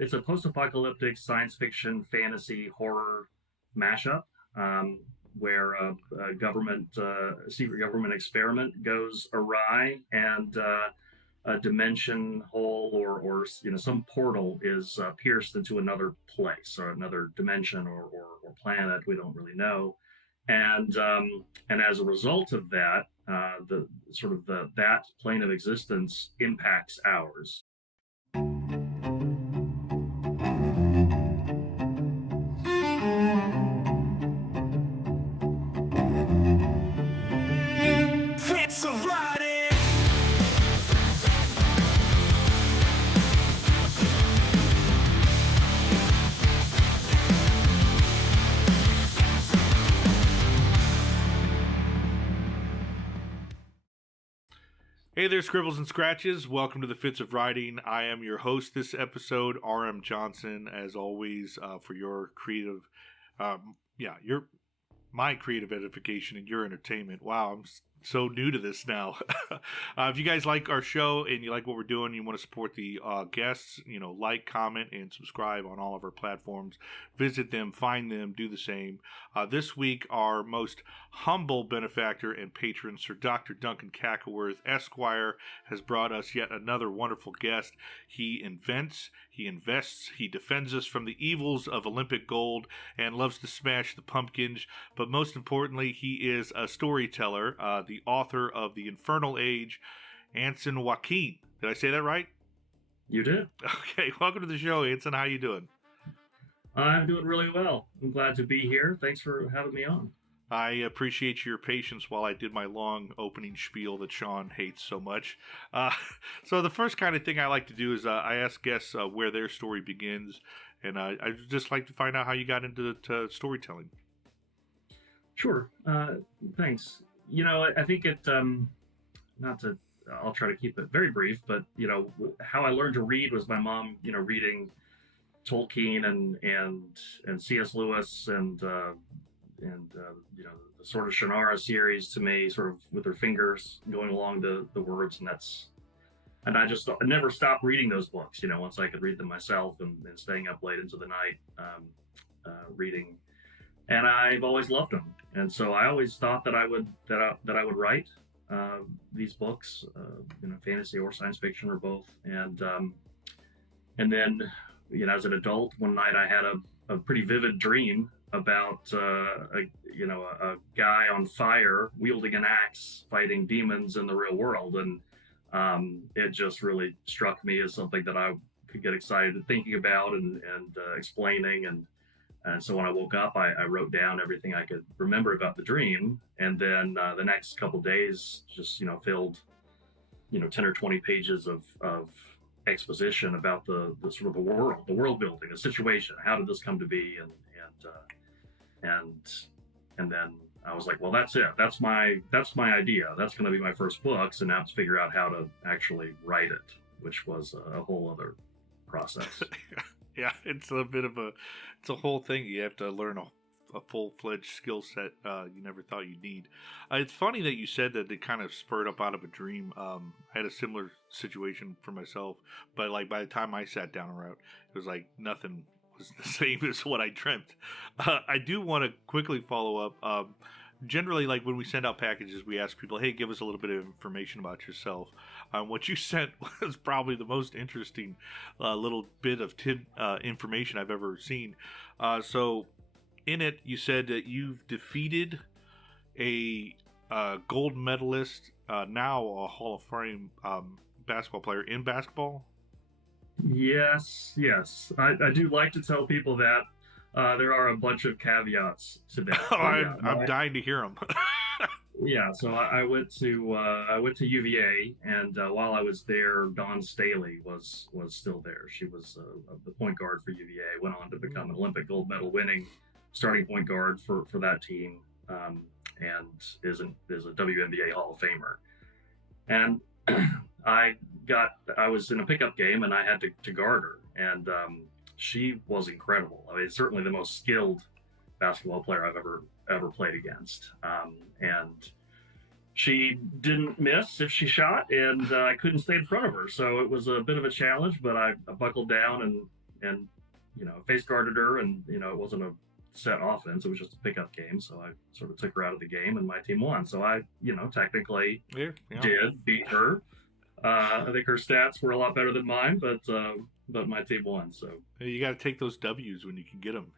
It's a post-apocalyptic science fiction fantasy horror mashup where a secret government experiment goes awry, and a dimension hole or some portal is pierced into another place or another dimension or planet. We don't really know, and as a result of that, the sort of that plane of existence impacts ours. Fitz of Writing. Hey there, Scribbles and Scratches. Welcome to the Fitz of Writing. I am your host this episode, R.M. Johnson, as always, for your creative, my creative edification and your entertainment. Wow, I'm so new to this now. If you guys like our show and you like what we're doing, you want to support the guests, like, comment, and subscribe on all of our platforms. Visit them, find them, do the same. This week, our most humble benefactor and patron, Sir Dr. Duncan Cackleworth, Esquire, has brought us yet another wonderful guest. He invents, he invests, he defends us from the evils of Olympic gold and loves to smash the pumpkins. But most importantly, he is a storyteller, the author of the Infernal Age, Anson Joaquin. Did I say that right? You did. Okay, welcome to the show, Anson. How you doing? I'm doing really well. I'm glad to be here. Thanks for having me on. I appreciate your patience while I did my long opening spiel that Sean hates so much. So the first kind of thing I like to do is I ask guests where their story begins, and I just like to find out how you got into storytelling. Sure. Thanks. I think I'll try to keep it very brief, but, how I learned to read was my mom, reading Tolkien and C.S. Lewis and the sort of Shannara series to me, sort of with her fingers going along the words, and I never stopped reading those books. Once I could read them myself, and staying up late into the night reading, and I've always loved them, and so I always thought that I would write these books, fantasy or science fiction or both, and then as an adult, one night I had a pretty vivid dream about a guy on fire wielding an axe fighting demons in the real world, and it just really struck me as something that I could get excited thinking about and explaining, and so when I woke up, I wrote down everything I could remember about the dream, and then the next couple days just filled 10 or 20 pages of exposition about the sort of the world building, the situation, how did this come to be, and then I was like, well, that's it. That's my idea. That's going to be my first book. So now it's figure out how to actually write it, which was a whole other process. Yeah, it's a whole thing. You have to learn a full-fledged skill set you never thought you'd need. It's funny that you said that it kind of spurred up out of a dream. I had a similar situation for myself, but like by the time I sat down around, it was like nothing was the same as what I dreamt. I do want to quickly follow up. Generally, like when we send out packages, we ask people, hey, give us a little bit of information about yourself. What you sent was probably the most interesting little bit of information I've ever seen. So in it, you said that you've defeated a gold medalist, now a Hall of Fame basketball player in basketball. Yes. I do like to tell people that there are a bunch of caveats to that. Oh, I'm dying to hear them. Yeah, so I went to UVA, and while I was there, Dawn Staley was still there. She was the point guard for UVA. Went on to become an Olympic gold medal winning starting point guard for that team, and is a WNBA Hall of Famer. And I was in a pickup game, and I had to guard her, and she was incredible. I mean, certainly the most skilled basketball player I've ever played against. And she didn't miss if she shot, and I couldn't stay in front of her. So it was a bit of a challenge, but I buckled down and face guarded her, and it wasn't a set offense; it was just a pickup game. So I sort of took her out of the game, and my team won. So I technically did beat her. I think her stats were a lot better than mine, but my team won. So you got to take those W's when you can get them.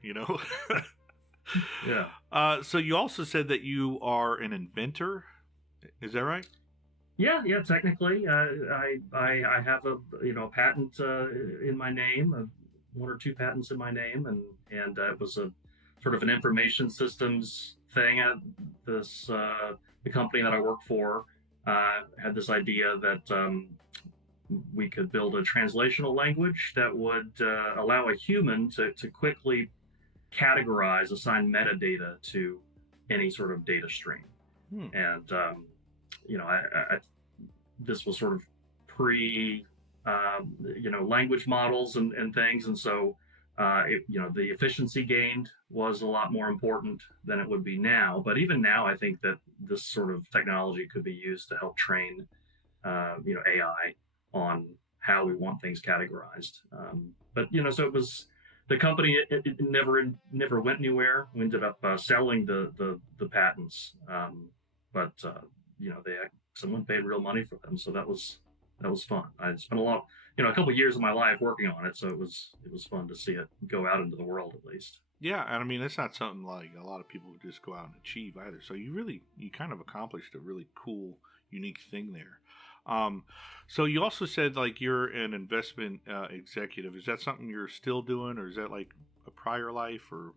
Yeah. So you also said that you are an inventor. Is that right? Yeah. Technically, I have a patent in my name, one or two patents in my name, and it was a sort of an information systems thing. The company that I work for had this idea that we could build a translational language that would allow a human to quickly categorize, assign metadata to any sort of data stream. And this was sort of pre language models and things, and so the efficiency gained was a lot more important than it would be now. But even now, I think that this sort of technology could be used to help train AI on how we want things categorized. But so it was the company. It never went anywhere. We ended up selling the patents, but someone paid real money for them, so that was fun. I spent a couple of years of my life working on it, so it was fun to see it go out into the world at least. Yeah, and I mean it's not something like a lot of people would just go out and achieve either. So you kind of accomplished a really cool, unique thing there. So you also said like you're an investment executive. Is that something you're still doing, or is that like a prior life, or?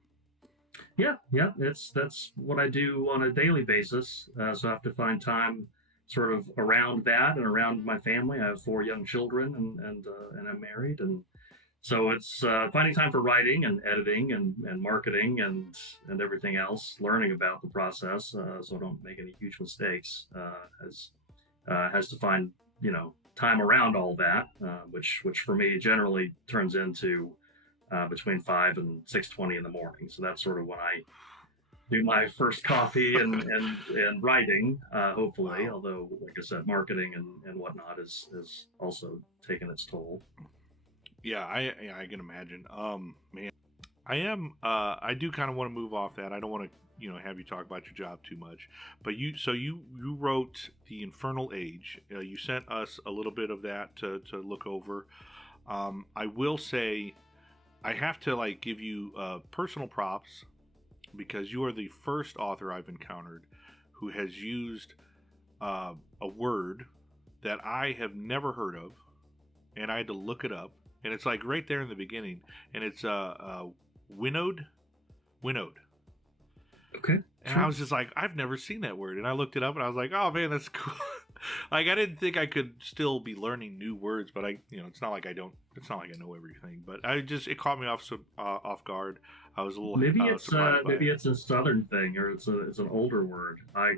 Yeah, that's what I do on a daily basis. So I have to find time sort of around that and around my family. I have 4 young children, and I'm married, and so it's finding time for writing and editing and marketing and everything else, learning about the process so I don't make any huge mistakes. Has to find time around all that, which for me generally turns into between 5 and 6:20 in the morning. So that's sort of when I do my first coffee and writing, hopefully. Wow. Although, like I said, marketing and whatnot is also taken its toll. Yeah, I can imagine. Man, I do kind of want to move off that. I don't want to have you talk about your job too much. But you wrote the Infernal Age. You sent us a little bit of that to look over. I will say, I have to give you personal props, because you are the first author I've encountered who has used a word that I have never heard of, and I had to look it up, and it's like right there in the beginning, and it's winnowed. Okay. And I was just like, I've never seen that word, and I looked it up, and I was like, oh man, that's cool. I didn't think I could still be learning new words, but it's not like I know everything, but it caught me off guard. I was a little surprised by maybe it's a Southern thing, or it's an older word. I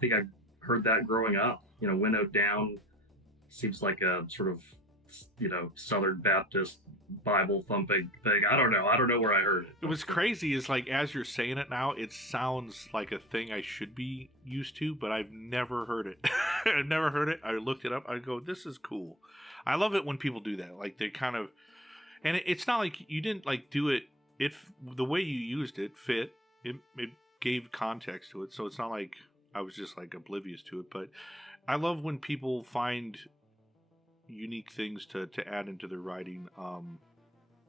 think I heard that growing up. Winnowed down seems like a sort of Southern Baptist Bible thumping thing. I don't know where I heard it. It was crazy is as you're saying it now, it sounds like a thing I should be used to, but I've never heard it. I've never heard it. I looked it up. I go, this is cool. I love it when people do that. They kind of, and it's not like you didn't do it. The way you used it fit. It gave context to it, so it's not like I was just oblivious to it. But I love when people find unique things to add into their writing.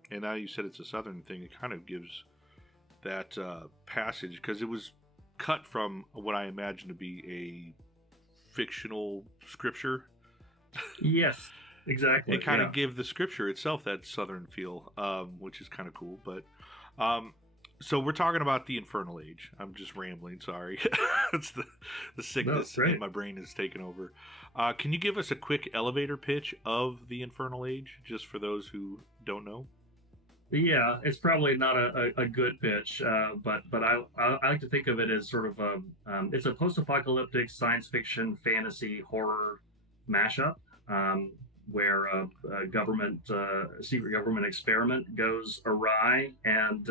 And now you said it's a Southern thing. It kind of gives that passage, because it was cut from what I imagine to be a fictional scripture. Yes, exactly. It kind of gave the scripture itself that Southern feel, which is kind of cool. But so we're talking about the Infernal Age. I'm just rambling. Sorry. It's the sickness in my brain is taking over. Can you give us a quick elevator pitch of the Infernal Age, just for those who don't know? Yeah, it's probably not a good pitch, but I like to think of it as sort of it's a post-apocalyptic science fiction fantasy horror mashup, where a secret government experiment goes awry, and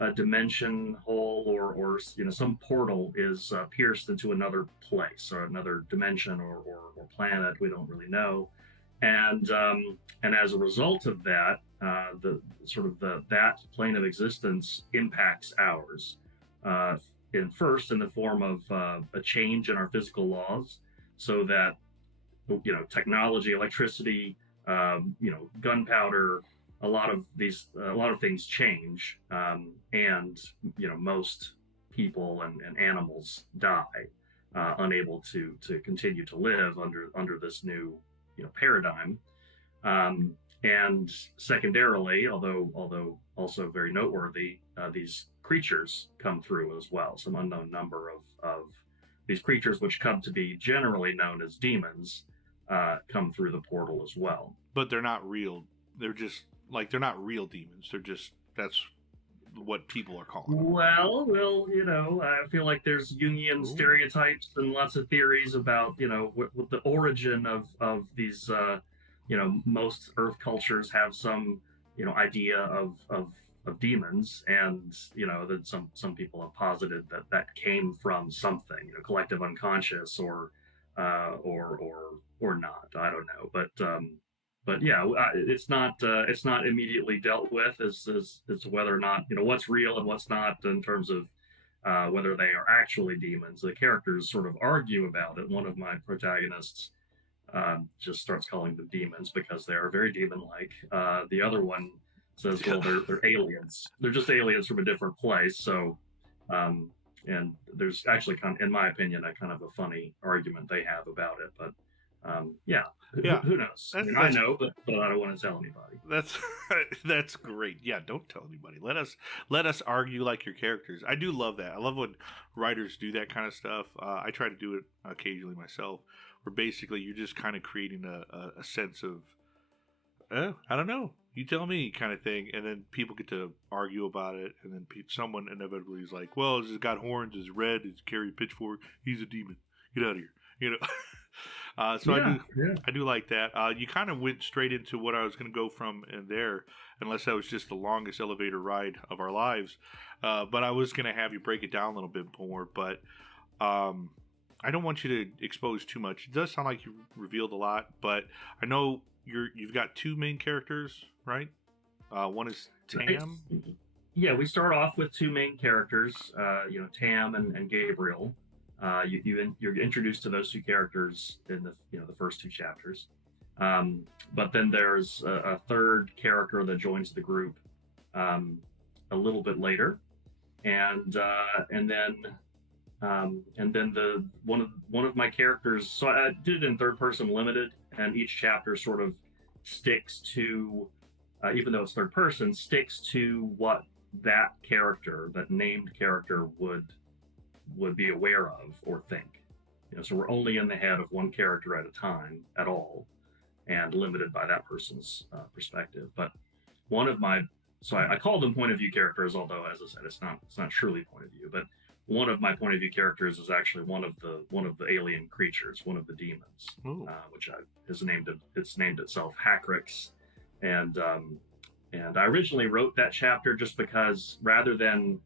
a dimension hole or some portal is pierced into another place or another dimension or planet. We don't really know, and as a result of that, the sort of that plane of existence impacts ours. In the form of a change in our physical laws, so that technology, electricity, gunpowder, a lot of things change, and most people and animals die, unable to continue to live under this new paradigm. And secondarily, although also very noteworthy, these creatures come through as well. Some unknown number of these creatures, which come to be generally known as demons, come through the portal as well. But they're not real. They're just like, they're not real demons. They're just, that's what people are calling them. Well, I feel like there's Jungian stereotypes and lots of theories about, what the origin of these, most Earth cultures have some, idea of demons, and that some people have posited that came from something, collective unconscious, or not. I don't know, but yeah, it's not immediately dealt with as to whether or not what's real and what's not, in terms of whether they are actually demons. The characters sort of argue about it. One of my protagonists just starts calling them demons because they are very demon-like. The other one says, well, they're aliens. They're just aliens from a different place. So, and there's actually, in my opinion, a kind of a funny argument they have about it. But yeah, who knows? I know, but I don't want to tell anybody. That's great. Yeah, don't tell anybody. Let us argue like your characters. I do love that. I love when writers do that kind of stuff. I try to do it occasionally myself, where basically you're just kind of creating a sense of, I don't know, you tell me, kind of thing, and then people get to argue about it, and then someone inevitably is like, well, he's got horns, he's red, he's carry a pitchfork, he's a demon, get out of here, So yeah, I do like that. You kind of went straight into what I was going to go from in there, unless that was just the longest elevator ride of our lives. But I was going to have you break it down a little bit more, but I don't want you to expose too much. It does sound like you revealed a lot, but I know you've got two main characters, right? One is Tam. Yeah, we start off with two main characters, Tam and Gabriel. You're introduced to those two characters in the first two chapters, but then there's a third character that joins the group a little bit later, and then the one of my characters. So I did it in third person limited, and each chapter sort of sticks to, even though it's third person, sticks to what that named character would be aware of or think. So we're only in the head of one character at a time at all, and limited by that person's perspective. But I call them point of view characters, although, as I said, it's not truly point of view. But one of my point of view characters is actually one of the alien creatures, one of the demons, which it's named itself Hacrix, and I originally wrote that chapter just because, rather than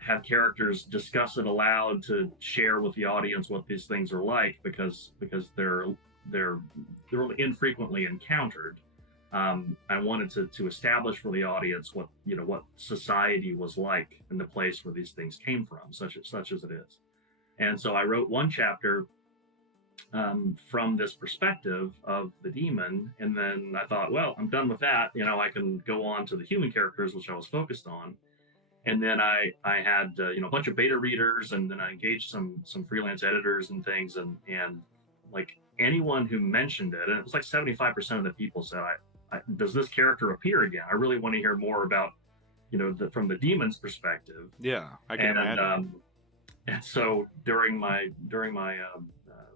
have characters discuss it aloud to share with the audience what these things are like, because they're only infrequently encountered. I wanted to establish for the audience what society was like in the place where these things came from, such as it is. And so I wrote one chapter from this perspective of the demon, and then I thought, well, I'm done with that. I can go on to the human characters, which I was focused on. And then I had a bunch of beta readers, and then I engaged some freelance editors and things, and like anyone who mentioned it, and it was like 75% of the people said, does this character appear again? I really want to hear more about from the demon's perspective. Yeah, I can imagine. And so during my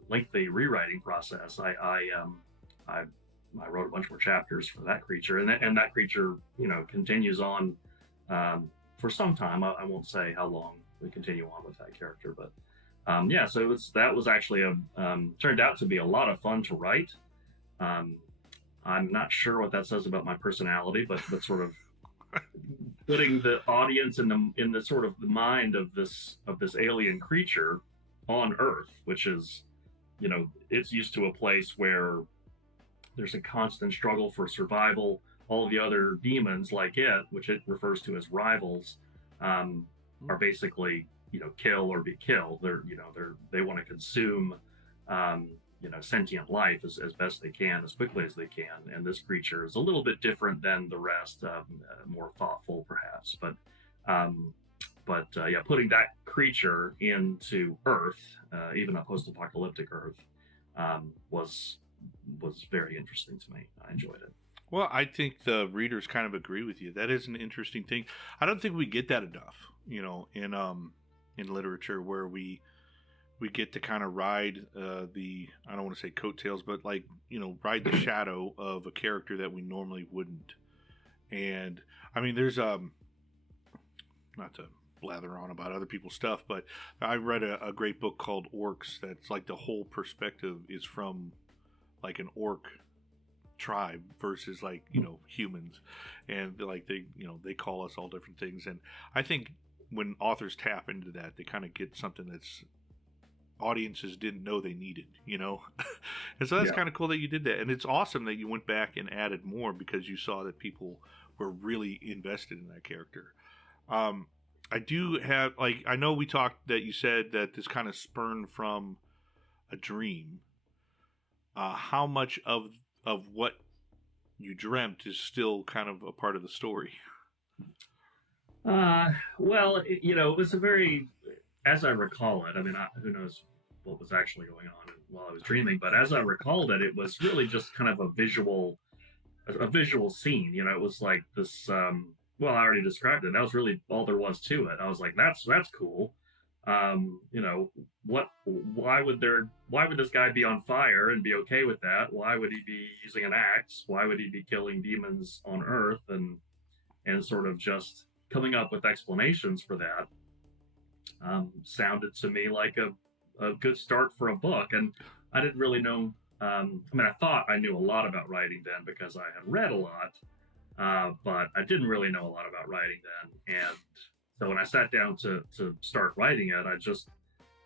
lengthy rewriting process, I wrote a bunch more chapters for that creature, and that creature continues on for some time. I won't say how long we continue on with that character, but so that was actually turned out to be a lot of fun to write. I'm not sure what that says about my personality, but sort of putting the audience in the sort of the mind of this alien creature on Earth, which is, it's used to a place where there's a constant struggle for survival, all the other demons like it, which it refers to as rivals, are basically, kill or be killed. They want to consume, sentient life as best they can, as quickly as they can. And this creature is a little bit different than the rest, more thoughtful perhaps, but yeah, putting that creature into Earth, even a post-apocalyptic Earth, was very interesting to me. I enjoyed it. Well, I think the readers kind of agree with you. That is an interesting thing. I don't think we get that enough, in literature, where we get to kind of ride the, I don't want to say coattails, but like, ride the shadow of a character that we normally wouldn't. And I mean, there's not to blather on about other people's stuff, but I read a great book called Orcs that's like the whole perspective is from like an orc tribe versus like humans, and like they call us all different things. And I think when authors tap into that, they kind of get something that's audiences didn't know they needed, and so that's kind of cool that you did that. And it's awesome that you went back and added more because you saw that people were really invested in that character. I do have, like, I know we talked that you said that this kind of spurned from a dream. How much of what you dreamt is still kind of a part of the story? Well, it was a very, as I recall it. I mean, who knows what was actually going on while I was dreaming, but as I recalled it, it was really just kind of a visual scene. It was like this. Well, I already described it. That was really all there was to it. I was like, that's cool. What? Why would this guy be on fire and be okay with that? Why would he be using an axe? Why would he be killing demons on Earth and sort of just coming up with explanations for that? Sounded to me like a good start for a book, and I didn't really know. I mean, I thought I knew a lot about writing then because I had read a lot, but I didn't really know a lot about writing then. And so when I sat down to start writing it, I just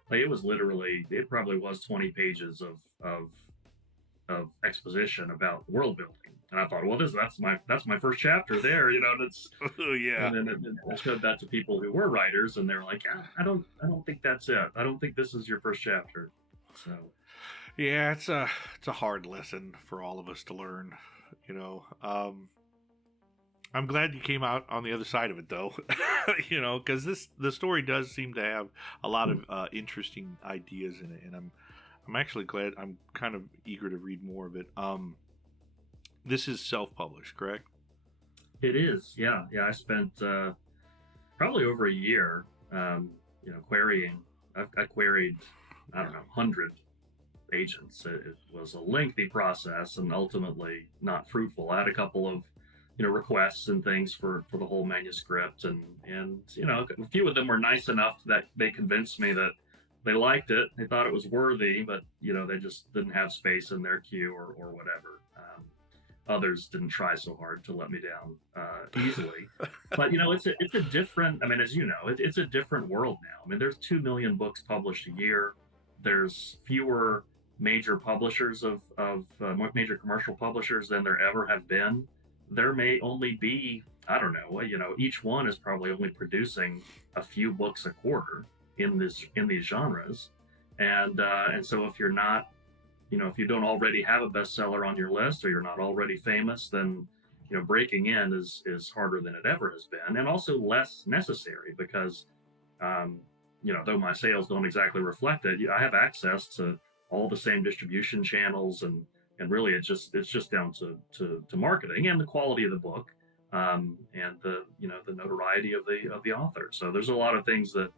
like it probably was 20 pages of exposition about world building. And I thought, well, that's my first chapter there, and it's Oh yeah. and then I showed that to people who were writers, and they're like, I don't think that's it. I don't think this is your first chapter. So Yeah, it's a hard lesson for all of us to learn. I'm glad you came out on the other side of it, though. Because the story does seem to have a lot of interesting ideas in it, and I'm actually glad. I'm kind of eager to read more of it. This is self-published, correct? it is, yeah. I spent probably over a year, querying. I queried, I don't know, 100 agents. It was a lengthy process and ultimately not fruitful. I had a couple of requests and things for the whole manuscript, and a few of them were nice enough that they convinced me that they liked it, they thought it was worthy, but they just didn't have space in their queue or whatever. Others didn't try so hard to let me down easily. But it's a different. I mean, as you know, it's a different world now. I mean, there's 2 million books published a year. There's fewer major publishers of major commercial publishers than there ever have been. There may only be, I don't know, each one is probably only producing a few books a quarter in these genres, and so if you're not, if you don't already have a bestseller on your list, or you're not already famous, then breaking in is harder than it ever has been, and also less necessary because though my sales don't exactly reflect it, I have access to all the same distribution channels, and really it's just down to marketing and the quality of the book, and the the notoriety of the author. So there's a lot of things that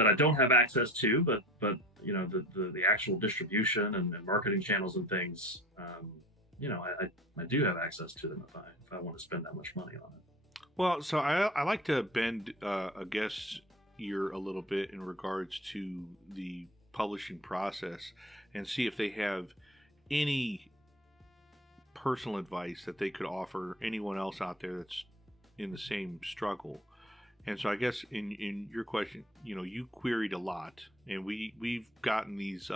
I don't have access to, but the actual distribution and marketing channels and things, I do have access to them if I want to spend that much money on it. Well, so I like to bend a guess ear a little bit in regards to the publishing process and see if they have any personal advice that they could offer anyone else out there that's in the same struggle. And so I guess in your question, you queried a lot, and we've gotten these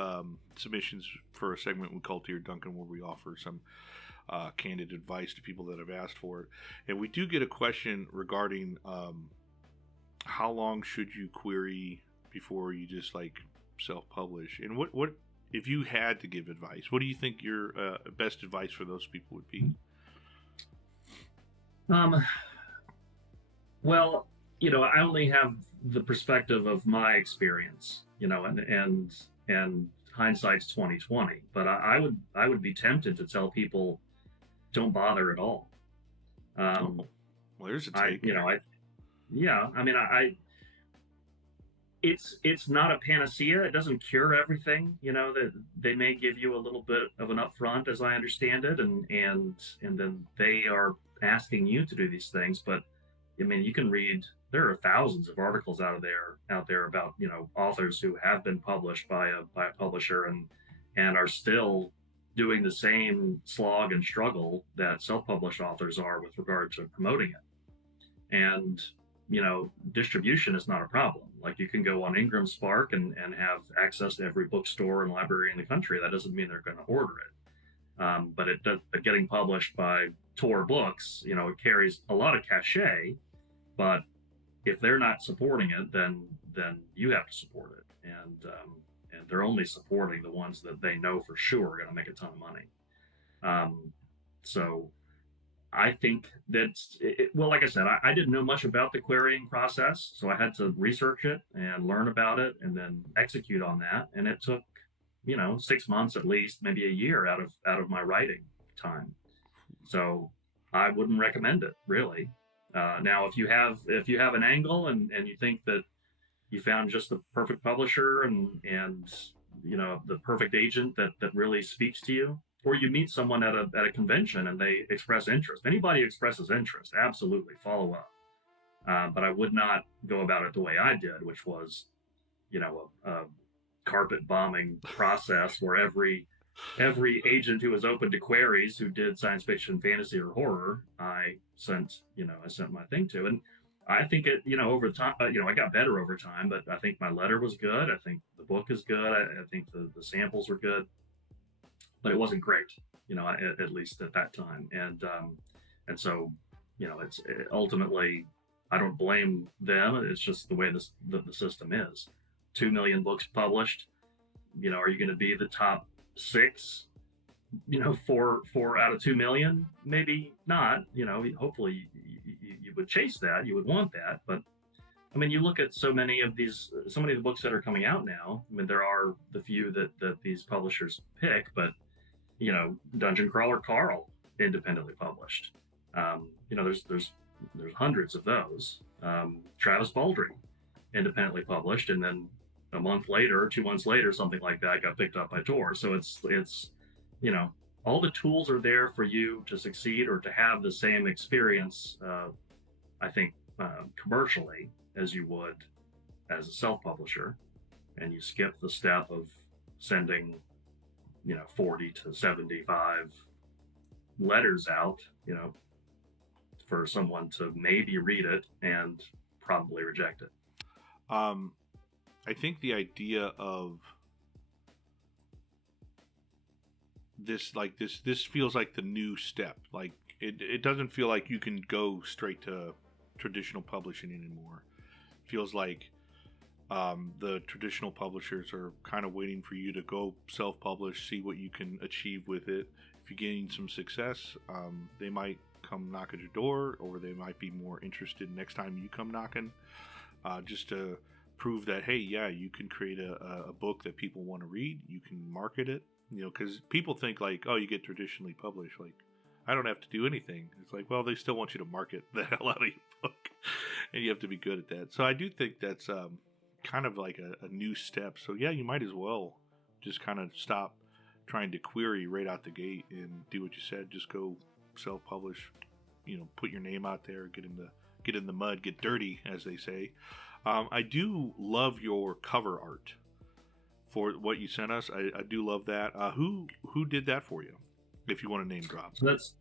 submissions for a segment we call Dear Duncan, where we offer some candid advice to people that have asked for it. And we do get a question regarding how long should you query before you just like self-publish, and what if you had to give advice, what do you think your best advice for those people would be? Well, I only have the perspective of my experience, and hindsight's 2020. But I would be tempted to tell people don't bother at all. Oh, well, there's a take. Yeah, I mean, it's not a panacea. It doesn't cure everything. That they may give you a little bit of an upfront, as I understand it, and then they are asking you to do these things. But I mean, you can read. There are thousands of articles out there about authors who have been published by a publisher and are still doing the same slog and struggle that self-published authors are with regard to promoting it. And distribution is not a problem. Like, you can go on Ingram Spark and have access to every bookstore and library in the country. That doesn't mean they're going to order it. But getting published by Tor Books, it carries a lot of cachet. But if they're not supporting it, then you have to support it. And they're only supporting the ones that they know for sure are going to make a ton of money. So I think that's well, like I said, I didn't know much about the querying process, so I had to research it and learn about it and then execute on that. And it took, 6 months at least, maybe a year out of my writing time. So I wouldn't recommend it, really. Now, if you have an angle and you think that you found just the perfect publisher and the perfect agent that really speaks to you, or you meet someone at a convention and they express interest. Anybody expresses interest, absolutely follow up. But I would not go about it the way I did, which was, a carpet bombing process where every agent who was open to queries who did science fiction, fantasy, or horror, I sent my thing to. And I think over time, I got better over time, but I think my letter was good. I think the book is good. I think the samples were good. But it wasn't great, at least at that time. And so, it's ultimately, I don't blame them. It's just the way the system is. 2 million books published. Are you going to be the top 6? 4 out of 2 million? Maybe not. Hopefully you would chase that. You would want that. But I mean, you look at so many of the books that are coming out now. I mean, there are the few that these publishers pick, but Dungeon Crawler Carl, independently published. There's hundreds of those. Travis Baldry, independently published, and then a month later, 2 months later, something like that got picked up by Tor. So it's all the tools are there for you to succeed or to have the same experience. I think commercially as you would as a self-publisher, and you skip the step of sending 40 to 75 letters out, for someone to maybe read it and probably reject it. I think the idea of this feels like the new step. Like it doesn't feel like you can go straight to traditional publishing anymore. It feels like the traditional publishers are kind of waiting for you to go self-publish, see what you can achieve with it. If you gain some success, they might come knock at your door, or they might be more interested next time you come knocking, just to prove that, hey, yeah, you can create a book that people want to read. You can market it, because people think like, oh, you get traditionally published, like I don't have to do anything. It's like, well, they still want you to market the hell out of your book, and you have to be good at that. So I do think that's kind of like a new step. So yeah, you might as well just kind of stop trying to query right out the gate and do what you said. Just go self-publish, put your name out there, get in the mud, get dirty, as they say. I do love your cover art for what you sent us. I do love that. Who did that for you, if you want to name drop? So that's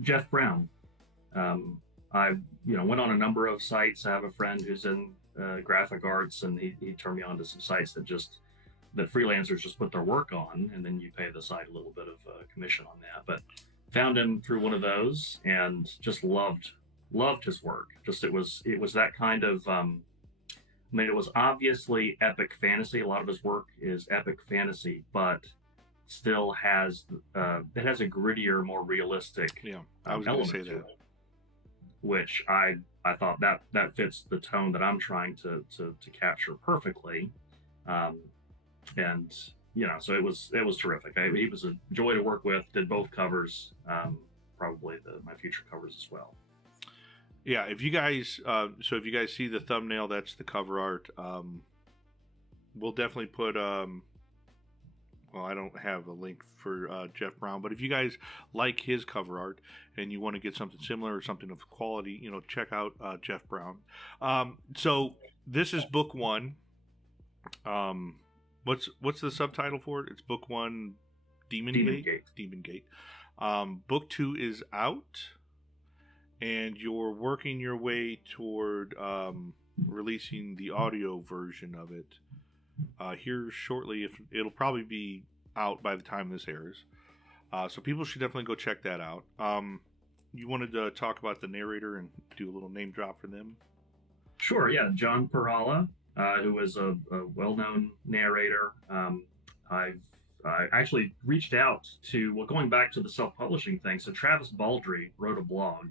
Jeff Brown. I went on a number of sites. I have a friend who's in graphic arts, and he turned me on to some sites that freelancers just put their work on, and then you pay the site a little bit of commission on that. But found him through one of those and just loved his work. Just it was that kind of I mean, it was obviously epic fantasy. A lot of his work is epic fantasy, but still has it has a grittier, more realistic Yeah, I was going to say element to that. it, which I thought that fits the tone that I'm trying to capture perfectly. Um, and so it was terrific. He was a joy to work with. Did both covers, probably my future covers as well. Yeah, if you guys, so if you guys see the thumbnail, that's the cover art. We'll definitely put. Well, I don't have a link for Jeff Brown, but if you guys like his cover art and you want to get something similar or something of quality, check out Jeff Brown. So this is book one. What's the subtitle for it? It's book one, Demon Gate. Demon Gate. Book two is out, and you're working your way toward releasing the audio version of it here shortly. If it'll probably be out by the time this airs, so people should definitely go check that out. You wanted to talk about the narrator and do a little name drop for them? Sure, yeah, John Perala, who is a well-known narrator. I actually reached out to, well, going back to the self-publishing thing. So Travis Baldry wrote a blog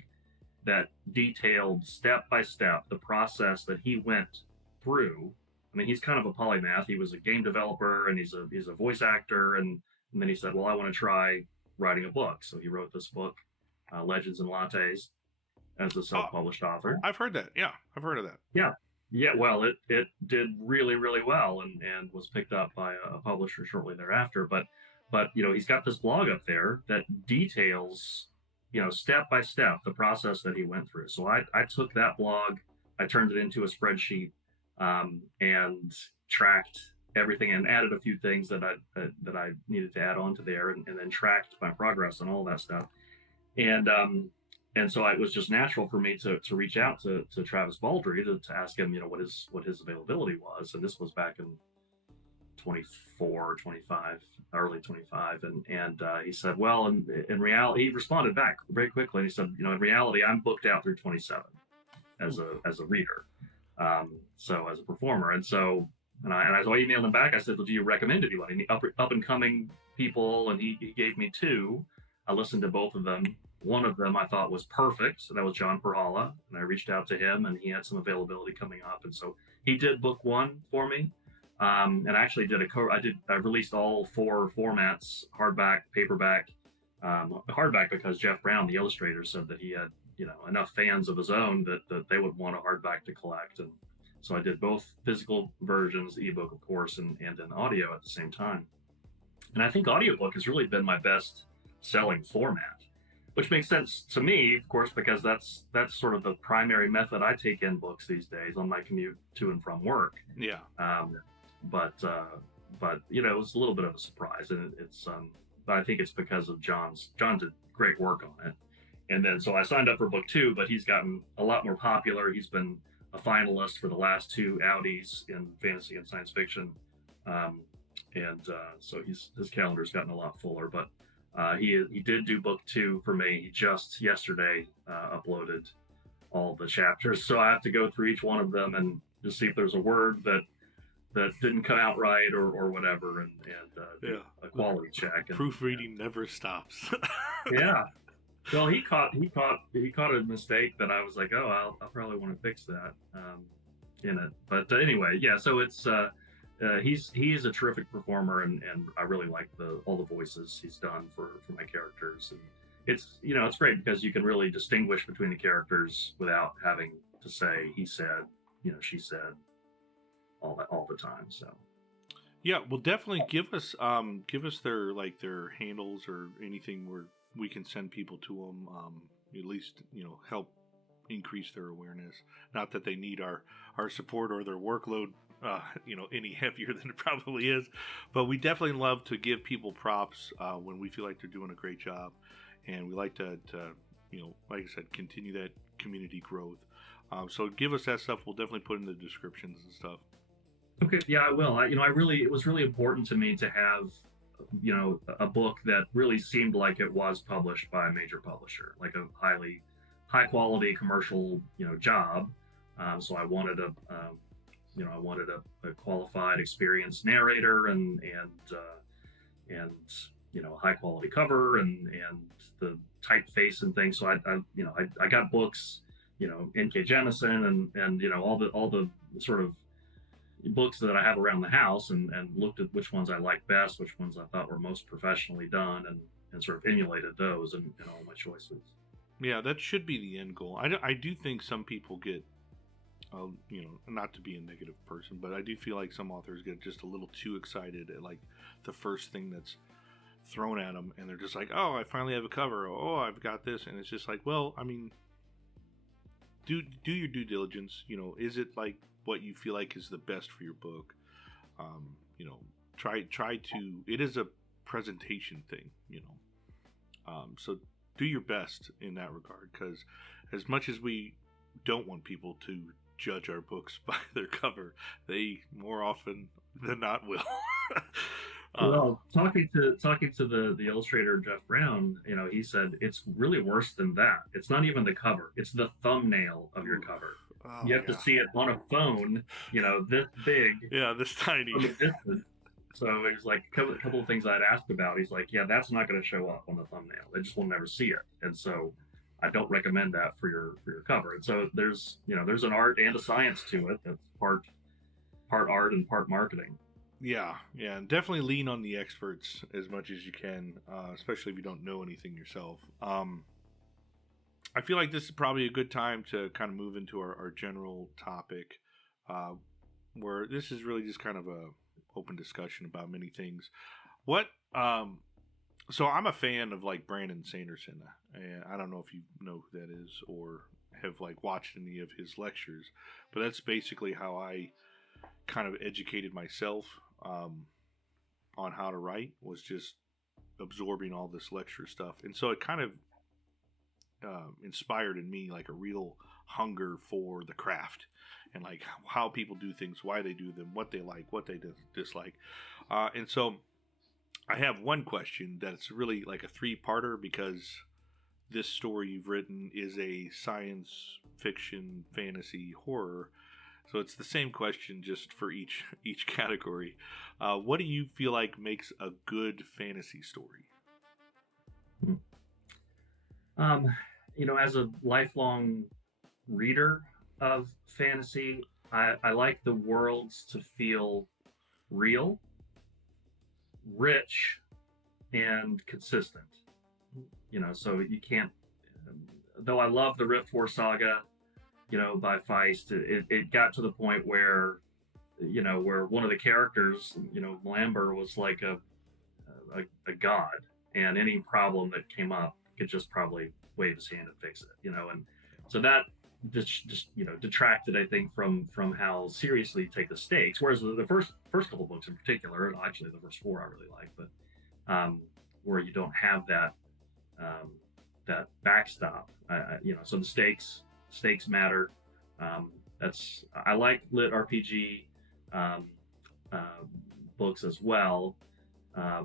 that detailed step by step the process that he went through. I mean, he's kind of a polymath. He was a game developer and he's a voice actor, and then he said, "Well, I want to try writing a book." So he wrote this book, Legends and Lattes, as a self-published author. I've heard that. Yeah, I've heard of that. Yeah, yeah. Well, it did really really well and was picked up by a publisher shortly thereafter. But he's got this blog up there that details step by step the process that he went through. So I took that blog, I turned it into a spreadsheet, and tracked everything and added a few things that I needed to add on to there, and then tracked my progress and all that stuff. And so it was just natural for me to reach out to Travis Baldry to ask him, what his availability was. And this was back in 24, 25, early 25. And he said, well, in reality, he responded back very quickly. And he said, in reality, I'm booked out through 27 as a reader. So as a performer. And so I emailed him back. I said, well, do you recommend anyone? Any up and coming people? And he gave me two. I listened to both of them. One of them I thought was perfect. So that was John Perala. And I reached out to him and he had some availability coming up. And so he did book one for me. And I actually I released all four formats: hardback, paperback, hardback, because Jeff Brown, the illustrator, said that he had enough fans of his own that they would want a hardback to collect. And so I did both physical versions, the ebook, of course, and then audio at the same time. And I think audiobook has really been my best selling format, which makes sense to me, of course, because that's sort of the primary method I take in books these days on my commute to and from work. Yeah. But it was a little bit of a surprise, and but I think it's because of John did great work on it. And then so I signed up for book two, but he's gotten a lot more popular. He's been a finalist for the last two Audis in fantasy and science fiction. So his calendar's gotten a lot fuller, but he did do book two for me. He just yesterday uploaded all the chapters. So I have to go through each one of them and just see if there's a word that didn't come out right or whatever, and a quality check. And, proofreading never stops. Yeah. Well, he caught a mistake that I was like, oh, I'll probably want to fix that in it. But anyway, yeah. So it's he is a terrific performer, and I really like all the voices he's done for my characters, and it's great because you can really distinguish between the characters without having to say he said, she said, all the time. So. Yeah, well, definitely give us their handles or anything where we can send people to them, at least help increase their awareness. Not that they need our support or their workload any heavier than it probably is, but we definitely love to give people props when we feel like they're doing a great job, and we like to like I said, continue that community growth. So give us that stuff. We'll definitely put in the descriptions and stuff. Okay, yeah, I will. It was really important to me to have a book that really seemed like it was published by a major publisher, like a high quality commercial, job. So I wanted a qualified, experienced narrator and a high quality cover and the typeface and things. So I got books, N.K. Jemisin and all the sort of books that I have around the house and looked at which ones I liked best, which ones I thought were most professionally done, and sort of emulated those in all my choices. Yeah, that should be the end goal. I do think some people get, not to be a negative person, but I do feel like some authors get just a little too excited at like the first thing that's thrown at them, and they're just like, oh, I finally have a cover. Oh, I've got this. And it's just like, well, I mean, do your due diligence. Is it like what you feel like is the best for your book? Try to, it is a presentation thing, so do your best in that regard, because as much as we don't want people to judge our books by their cover, they more often than not will. Well, talking to the illustrator Jeff Brown, he said it's really worse than that. It's not even the cover; it's the thumbnail of your cover. Oh, You have to see it on a phone, this big. Yeah, this tiny. From a distance. So it was like a couple of things I'd asked about. He's like, yeah, that's not going to show up on the thumbnail. They just will never see it. And so I don't recommend that for your cover. And so there's an art and a science to it. That's part art and part marketing. Yeah, and definitely lean on the experts as much as you can, especially if you don't know anything yourself. I feel like this is probably a good time to kind of move into our general topic, where this is really just kind of a open discussion about many things. So I'm a fan of like Brandon Sanderson, and I don't know if you know who that is or have like watched any of his lectures, but that's basically how I kind of educated myself on how to write, was just absorbing all this lecture stuff. And so it kind of inspired in me like a real hunger for the craft and like how people do things, why they do them, what they like, what they dislike. And so I have one question that's really like a three-parter, because this story you've written is a science fiction, fantasy, horror. So it's the same question just for each category. What do you feel like makes a good fantasy story? As a lifelong reader of fantasy, I like the worlds to feel real, rich, and consistent. So you can't. Though I love the Rift War saga, by Feist, it got to the point where, where one of the characters, Malamber, was like a god, and any problem that came up could just probably wave his hand and fix it, and so that just detracted, I think, from how seriously you take the stakes. Whereas the first couple books in particular, and actually the first four I really like, but where you don't have that backstop, so the stakes matter. I like lit RPG books as well,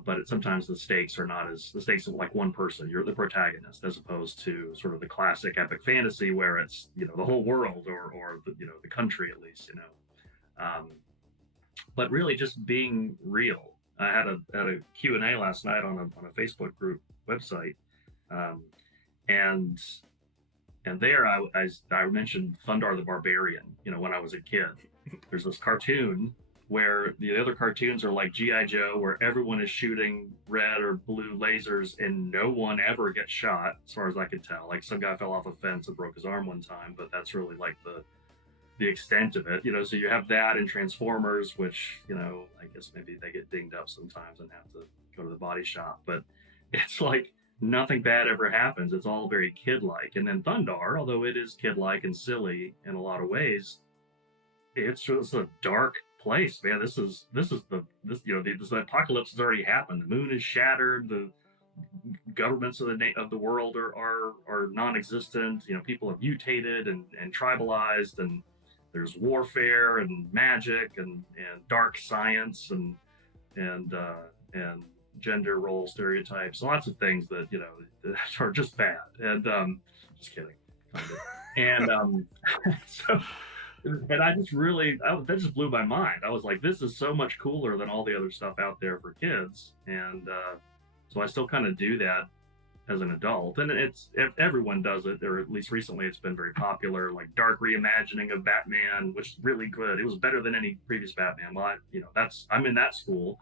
but sometimes the stakes are not as the stakes of like one person. You're the protagonist, as opposed to sort of the classic epic fantasy where it's the whole world or the country, at least. But really just being real. I had a Q&A last night on a Facebook group website, and there I mentioned Thundar the Barbarian. When I was a kid, there's this cartoon where the other cartoons are like G.I. Joe, where everyone is shooting red or blue lasers and no one ever gets shot, as far as I could tell. Like some guy fell off a fence and broke his arm one time, but that's really like the extent of it. So you have that in Transformers, which, I guess maybe they get dinged up sometimes and have to go to the body shop, but it's like nothing bad ever happens. It's all very kid-like. And then Thundar, although it is kid-like and silly in a lot of ways, it's just a dark place, man. This the apocalypse has already happened. The moon is shattered. The governments of the world are non-existent. People have mutated and tribalized, and there's warfare and magic and dark science and gender role stereotypes, lots of things that that are just bad. And just kidding, kind of. And so, and I just really that just blew my mind. I was like, this is so much cooler than all the other stuff out there for kids. And so I still kind of do that as an adult, and everyone does it, or at least recently it's been very popular, like dark reimagining of Batman, which is really good. It was better than any previous Batman. Well, I'm in that school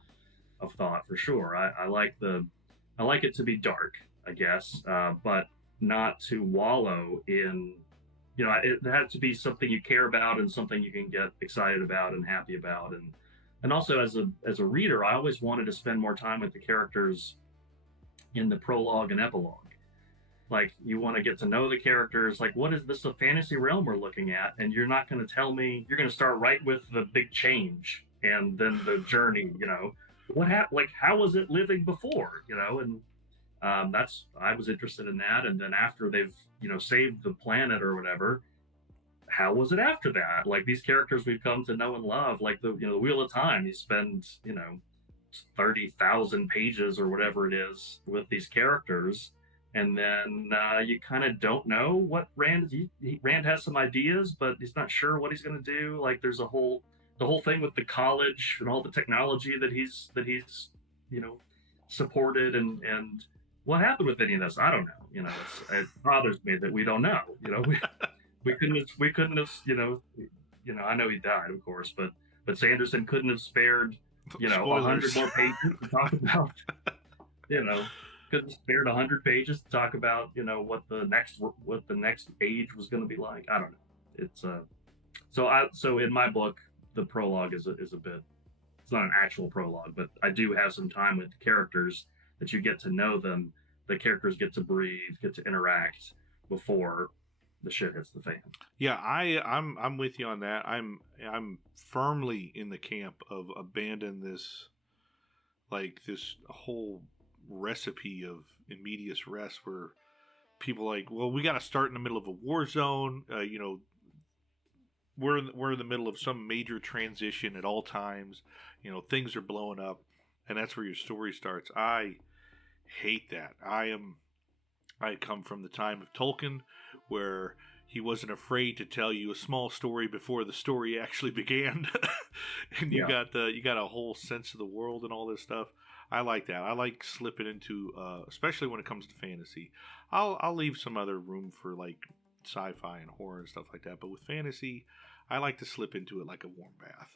of thought for sure. I like it to be dark, I guess, but not to wallow in, it has to be something you care about and something you can get excited about and happy about. And also as a reader, I always wanted to spend more time with the characters in the prologue and epilogue. Like, you want to get to know the characters. Like, what is this, a fantasy realm we're looking at? And you're not going to tell me, you're going to start right with the big change and then the journey, what happened, like, how was it living before, and I was interested in that. And then after they've, saved the planet or whatever, how was it after that? Like, these characters we've come to know and love, like the Wheel of Time, you spend 30,000 pages or whatever it is with these characters, and then you kind of don't know what Rand has some ideas, but he's not sure what he's going to do. Like, there's the whole thing with the college and all the technology that he's supported, and what happened with any of this, I don't know. It bothers me that we don't know. We couldn't have I know he died, of course, but Sanderson couldn't have spared 100 more pages to talk about, could have spared 100 pages to talk about, what the next age was going to be like. I don't know. It's so in my book, the prologue is a bit. It's not an actual prologue, but I do have some time with the characters that you get to know them. The characters get to breathe, get to interact before the shit hits the fan. Yeah, I'm with you on that. I'm firmly in the camp of abandon this, like, this whole recipe of immediate rest where people like, well, we got to start in the middle of a war zone. We're in the middle of some major transition at all times. Things are blowing up, and that's where your story starts. I hate that. I come from the time of Tolkien, where he wasn't afraid to tell you a small story before the story actually began, and you got a whole sense of the world and all this stuff. I like that. I like slipping into, especially when it comes to fantasy. I'll leave some other room for like sci-fi and horror and stuff like that, but with fantasy, I like to slip into it like a warm bath.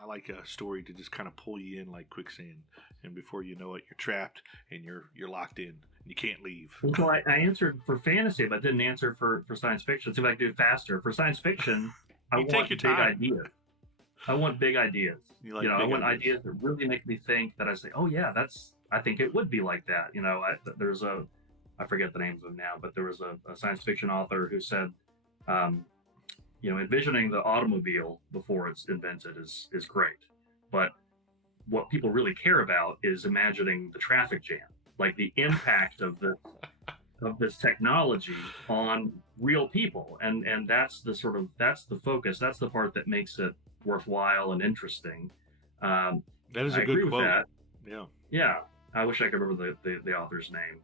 I like a story to just kind of pull you in like quicksand, and before you know it, you're trapped and you're locked in. You can't leave. Well, I answered for fantasy, but didn't answer for science fiction. So if I could do it faster. For science fiction, I want big ideas. I want big ideas. I want ideas that really make me think, that I say, oh yeah, I think it would be like that. I forget the name of him now, but there was a science fiction author who said, envisioning the automobile before it's invented is great. But what people really care about is imagining the traffic jam, like the impact of this technology on real people, and that's the focus. That's the part that makes it worthwhile and interesting. That is a good quote. Yeah. I wish I could remember the author's name.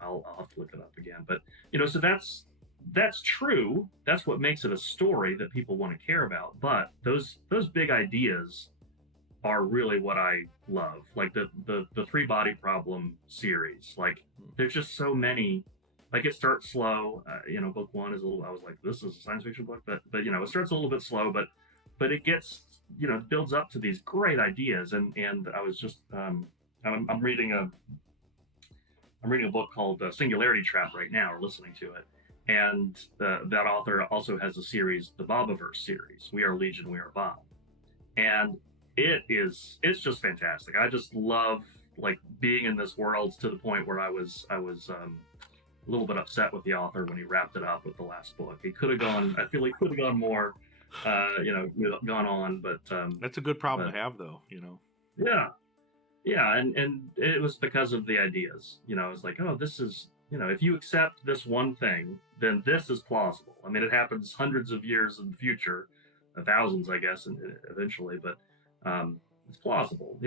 I'll have to look it up again. But so that's true. That's what makes it a story that people want to care about. But those big ideas are really what I love. Like the Three Body Problem series. Like, there's just so many. Like, it starts slow. Book one is a little. I was like, this is a science fiction book, but it starts a little bit slow, but it gets builds up to these great ideas. And I was just I'm reading a book called Singularity Trap right now, or listening to it. And that author also has a series, the Bobiverse series. We are Legion, we are Bob. And it's just fantastic. I just love, like, being in this world, to the point where I was a little bit upset with the author when he wrapped it up with the last book. He could have gone, I feel like he could have gone more, gone on, but that's a good problem to have, though. Yeah, and it was because of the ideas. It's like, oh, this is, if you accept this one thing, then this is plausible. I mean, it happens hundreds of years in the future, thousands, I guess, eventually, but it's plausible.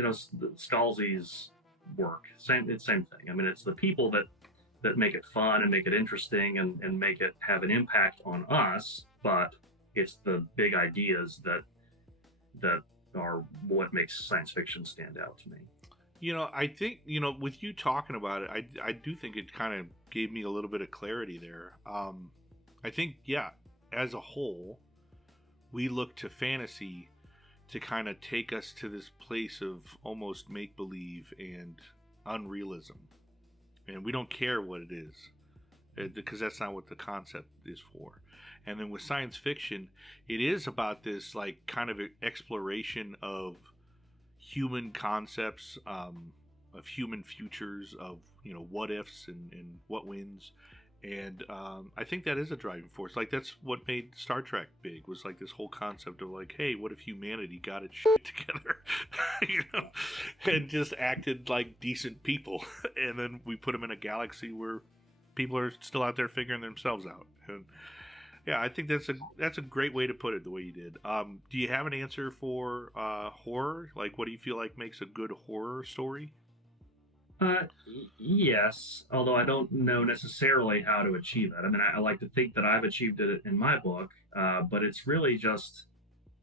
Scalzi's work. It's same thing. I mean, it's the people that make it fun and make it interesting and make it have an impact on us, but it's the big ideas that are what makes science fiction stand out to me. I think, with you talking about it, I do think it kind of gave me a little bit of clarity there. I think, yeah, as a whole, we look to fantasy to kind of take us to this place of almost make-believe and unrealism. And we don't care what it is, because that's not what the concept is for. And then with science fiction, it is about this like kind of exploration of human concepts, of human futures, of what ifs and what wins. And I think that is a driving force. Like, that's what made Star Trek big, was like this whole concept of like, hey, what if humanity got its shit together, and just acted like decent people, and then we put them in a galaxy where people are still out there figuring themselves out. And yeah, I think that's a great way to put it, the way you did. Do you have an answer for horror? Like, what do you feel like makes a good horror story? Yes, although I don't know necessarily how to achieve it. I mean, I like to think that I've achieved it in my book, but it's really just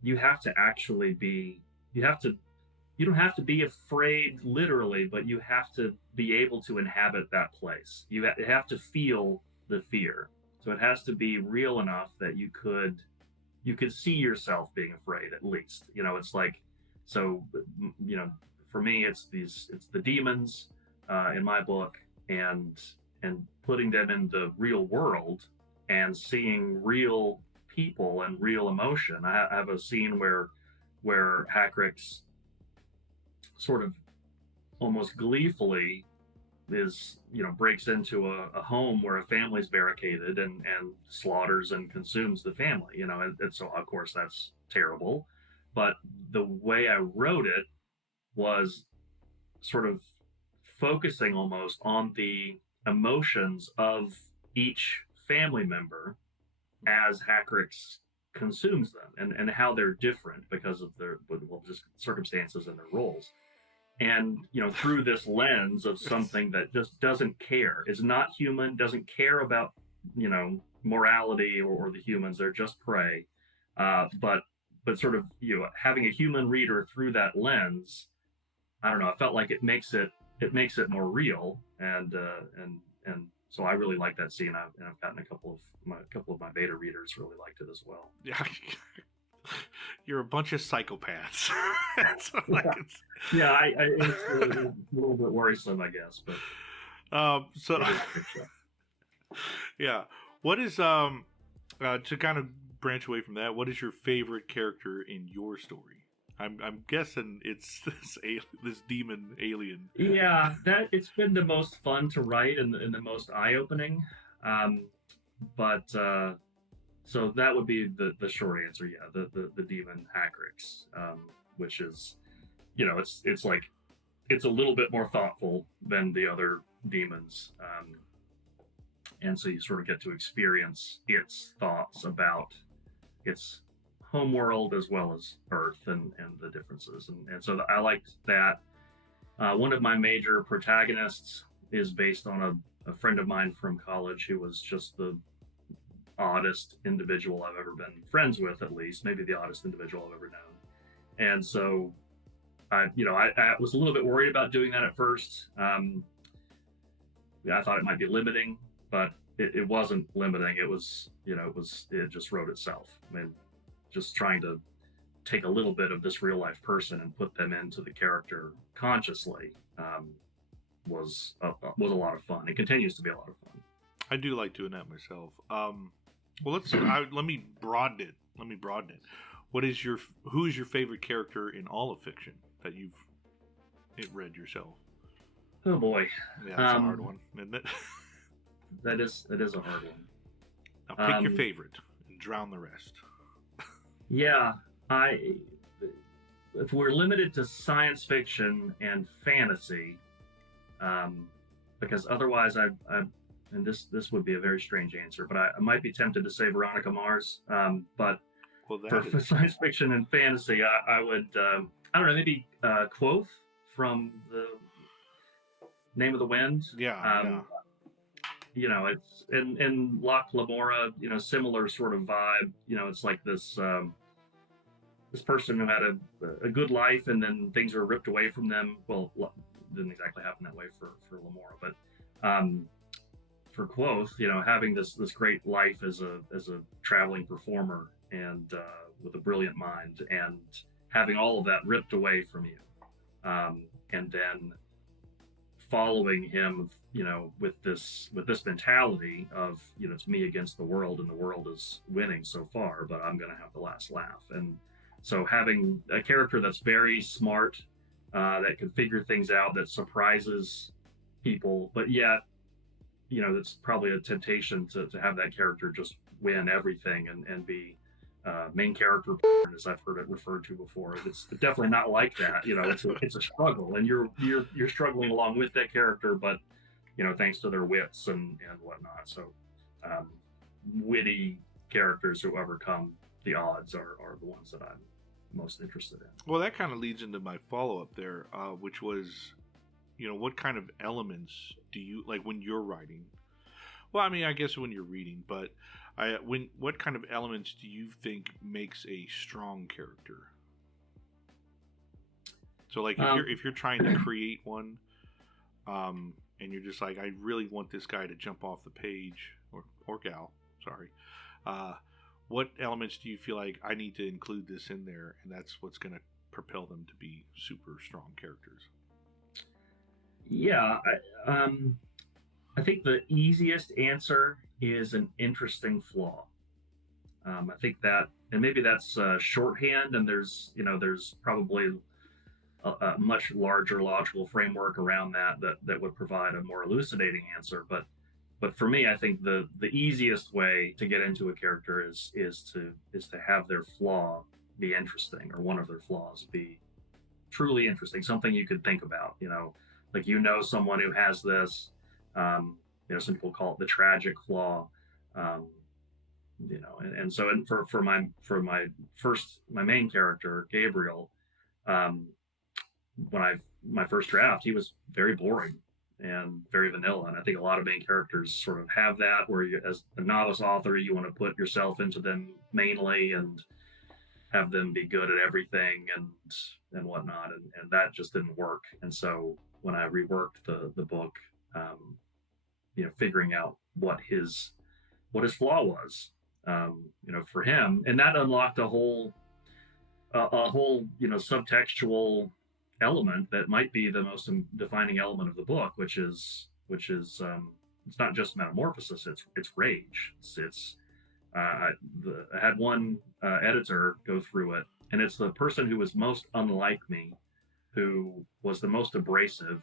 you have to actually be, you don't have to be afraid literally, but you have to be able to inhabit that place. You have to feel the fear. So it has to be real enough that you could see yourself being afraid at least. It's like, so, for me, it's the demons in my book, and putting them in the real world and seeing real people and real emotion. I have a scene where Hackrix sort of almost gleefully breaks into a home where a family's barricaded and slaughters and consumes the family, and so of course that's terrible. But the way I wrote it was sort of focusing almost on the emotions of each family member as Hackrix consumes them, and how they're different because of their just circumstances and their roles. And through this lens of something that just doesn't care, is not human, doesn't care about morality or the humans, they're just prey. But sort of having a human reader through that lens, I don't know, I felt like it makes it more real, and so I really like that scene. I've gotten a couple of my beta readers really liked it as well. Yeah. You're a bunch of psychopaths. Yeah, it's a little bit worrisome, I guess, but yeah. What is to kind of branch away from that? What is your favorite character in your story? I'm guessing it's this demon alien. Yeah, that it's been the most fun to write and the most eye opening, but. So that would be the short answer. Yeah, the demon Hackrix, which is, it's like, it's a little bit more thoughtful than the other demons, and so you sort of get to experience its thoughts about its homeworld as well as Earth and the differences, and so I liked that. One of my major protagonists is based on a friend of mine from college who was just the oddest individual I've ever been friends with, at least maybe the oddest individual I've ever known. And so I was a little bit worried about doing that at first. I thought it might be limiting, but it wasn't limiting. It just wrote itself. I mean, just trying to take a little bit of this real life person and put them into the character consciously was a lot of fun. It continues to be a lot of fun. I do like doing that myself. Well, let me broaden it. Who is your favorite character in all of fiction that you've read yourself? Oh boy, yeah, that's a hard one, isn't it? That is a hard one. Now pick your favorite and drown the rest. Yeah, if we're limited to science fiction and fantasy, because otherwise and this would be a very strange answer, but I might be tempted to say Veronica Mars. But for science fiction and fantasy, I would, I don't know, maybe Quoth from Name of the Wind. Yeah. You know, it's in Loch Lamora, you know, similar sort of vibe. You know, it's like this person who had a good life, and then things were ripped away from them. Well, didn't exactly happen that way for Lamora, but for Quoth, you know, having this great life as a traveling performer and with a brilliant mind, and having all of that ripped away from you, and then following him, you know, with this mentality of, you know, it's me against the world, and the world is winning so far, but I'm going to have the last laugh. And so having a character that's very smart, that can figure things out, that surprises people, but yet, you know, it's probably a temptation to have that character just win everything and be main character, as I've heard it referred to before. It's definitely not like that. You know, it's a struggle, and you're struggling along with that character, but you know, thanks to their wits and whatnot. So, witty characters who overcome the odds are the ones that I'm most interested in. Well, that kind of leads into my follow up there, which was, you know, what kind of elements do you like when you're writing? Well, I mean, I guess when you're reading, but what kind of elements do you think makes a strong character? So, like, if you're trying to create one, and you're just like, I really want this guy to jump off the page, or gal, sorry. What elements do you feel like I need to include this in there, and that's what's going to propel them to be super strong characters? Yeah, I think the easiest answer is an interesting flaw. I think that, and maybe that's shorthand, and there's probably a much larger logical framework around that would provide a more elucidating answer. But for me, I think the easiest way to get into a character is to have their flaw be interesting, or one of their flaws be truly interesting, something you could think about. You know, like, you know, someone who has this. You know, some people call it the tragic flaw. Um, you know, and so, and for my main character, Gabriel, um, when my first draft, he was very boring and very vanilla, and I think a lot of main characters sort of have that, where you, as a novice author, you want to put yourself into them mainly and have them be good at everything and whatnot, and that just didn't work. And so when I reworked the book, you know, figuring out what his flaw was, you know, for him, and that unlocked a whole, you know, subtextual element that might be the most defining element of the book, it's not just metamorphosis, it's rage. I had one editor go through it, and it's the person who was most unlike me, who was the most abrasive,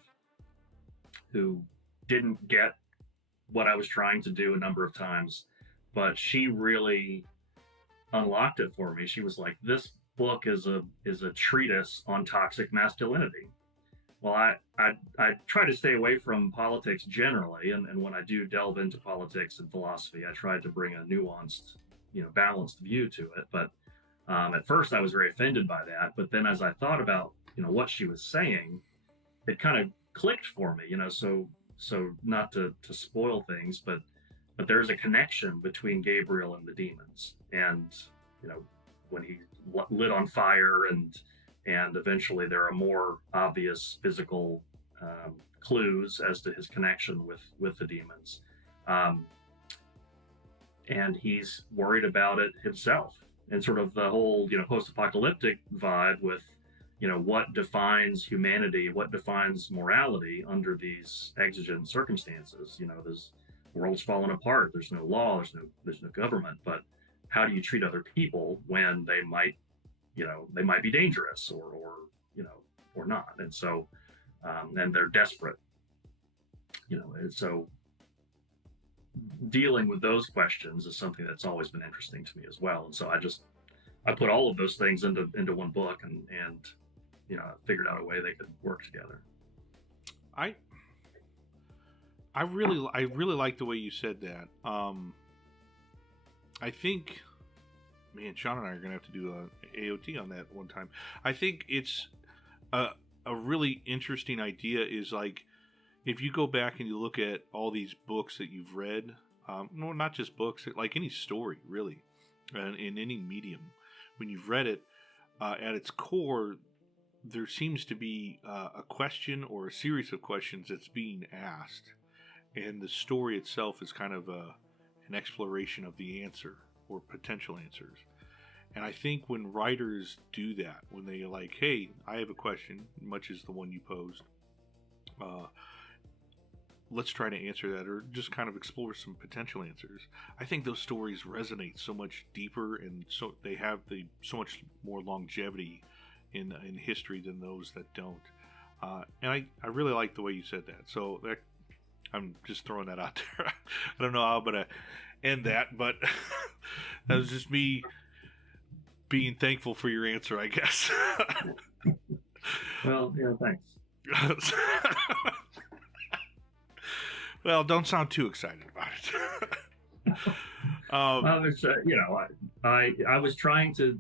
who didn't get what I was trying to do a number of times, but she really unlocked it for me. She was like, "This book is a treatise on toxic masculinity." Well, I try to stay away from politics generally, and when I do delve into politics and philosophy, I try to bring a nuanced, you know, balanced view to it. But at first, I was very offended by that. But then, as I thought about, you know, what she was saying, it kind of clicked for me. You know, so not to spoil things, but there's a connection between Gabriel and the demons, and you know, when he lit on fire, and eventually there are more obvious physical clues as to his connection with the demons, and he's worried about it himself, and sort of the whole, you know, post-apocalyptic vibe with, you know, what defines humanity, what defines morality under these exigent circumstances. You know, the world's fallen apart, there's no law, there's no government, but how do you treat other people when they might, you know, they might be dangerous, or you know, or not? And so and they're desperate, you know. And so dealing with those questions is something that's always been interesting to me as well. And so I put all of those things into one book, and you know, figured out a way they could work together. I really like the way you said that. I think, man, Sean and I are gonna have to do a AOT on that one time. I think it's a really interesting idea. Is like, if you go back and you look at all these books that you've read, no, not just books, like any story, really, and in any medium, when you've read it, at its core, there seems to be a question or a series of questions that's being asked, and the story itself is kind of an exploration of the answer or potential answers. And I think when writers do that, when they like, hey, I have a question, much as the one you posed, let's try to answer that, or just kind of explore some potential answers. I think those stories resonate so much deeper, and so they have so much more longevity in history than those that don't. And I really like the way you said that. So I'm just throwing that out there. I don't know how I'm gonna end that, but that was just me being thankful for your answer, I guess. Well, yeah, thanks. Well, don't sound too excited about it. I was trying to